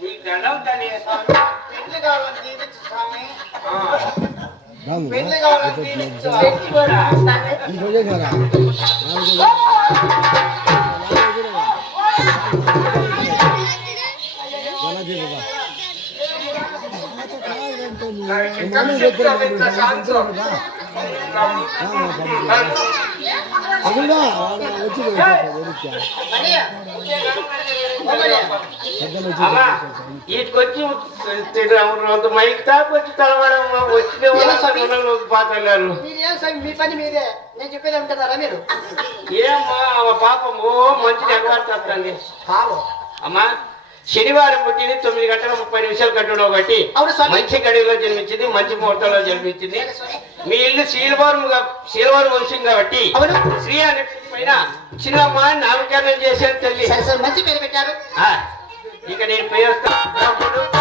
నీకు దండం తల్లి పెళ్లి కావాలని దీవించు స్వామి. Vamos. పెళ్లి కావాలని దీవించు. ఇటుకొచ్చి మైక్ తాకు వచ్చి తలవడం వచ్చిన పాత్రలు మీ పని మీదే, నేను చెప్పేది ఉంటుందారా మీరు? ఏమ్మా పాపం ఓ మంచిది ఎగవాడుతుంది బాబు అమ్మా. శనివారం పుట్టింది 9 గంటల 30 నిమిషాలు కట్టున్నావు బట్టి మంచి గడిలో జన్మించింది, మంచి ముహూర్తంలో జన్మించింది. మీ ఇల్లు శీలవారం వంశం కాబట్టి శ్రీ అనే పైన చిన్నమ్మ నామకరణం చేశాను తల్లి. మంచి పేరు పెట్టారు. ఇక నేను పోయి వస్తాను.